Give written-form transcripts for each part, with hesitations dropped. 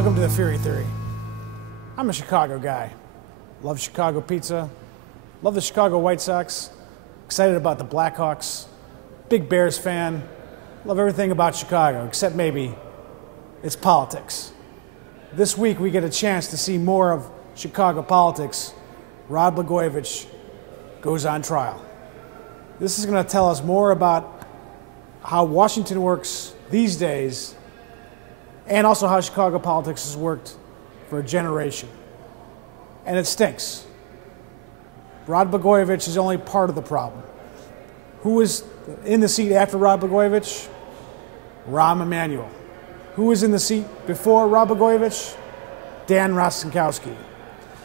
Welcome to the Feehery Theory. I'm a Chicago guy. Love Chicago pizza. Love the Chicago White Sox. Excited about the Blackhawks. Big Bears fan. Love everything about Chicago, except maybe its politics. This week we get a chance to see more of Chicago politics. Rod Blagojevich goes on trial. This is going to tell us more about how Washington works these days, and also how Chicago politics has worked for a generation. And it stinks. Rod Blagojevich is only part of the problem. Who was in the seat after Rod Blagojevich? Rahm Emanuel. Who was in the seat before Rod Blagojevich? Dan Rostenkowski.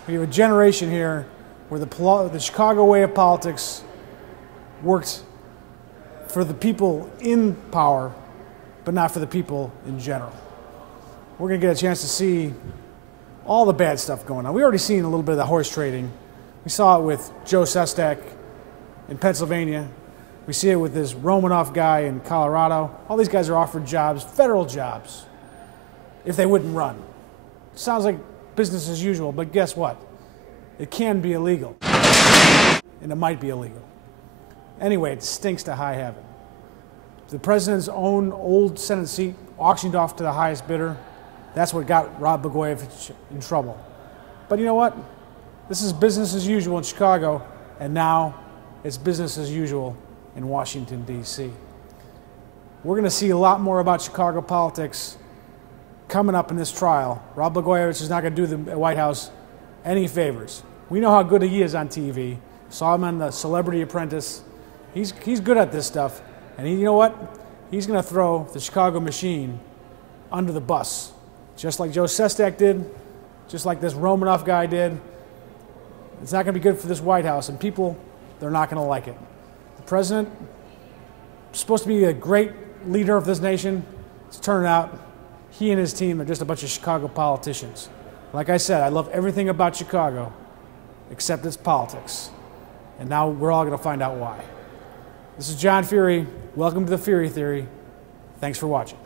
We have a generation here where the Chicago way of politics worked for the people in power, but not for the people in general. We're going to get a chance to see all the bad stuff going on. We've already seen a little bit of the horse trading. We saw it with Joe Sestak in Pennsylvania. We see it with this Romanoff guy in Colorado. All these guys are offered jobs, federal jobs, if they wouldn't run. Sounds like business as usual, but guess what? It can be illegal, and it might be illegal. Anyway, it stinks to high heaven. The president's own old Senate seat auctioned off to the highest bidder. That's what got Rod Blagojevich in trouble. But you know what? This is business as usual in Chicago, and now it's business as usual in Washington, D.C. We're going to see a lot more about Chicago politics coming up in this trial. Rod Blagojevich is not going to do the White House any favors. We know how good he is on TV. Saw him on the Celebrity Apprentice. He's good at this stuff. And you know what? He's going to throw the Chicago machine under the bus, just like Joe Sestak did, just like this Romanoff guy did. It's not going to be good for this White House, and people, they're not going to like it. The president is supposed to be a great leader of this nation. It's turned out he and his team are just a bunch of Chicago politicians. Like I said, I love everything about Chicago except its politics. And now we're all going to find out why. This is John Feehery. Welcome to the Feehery Theory. Thanks for watching.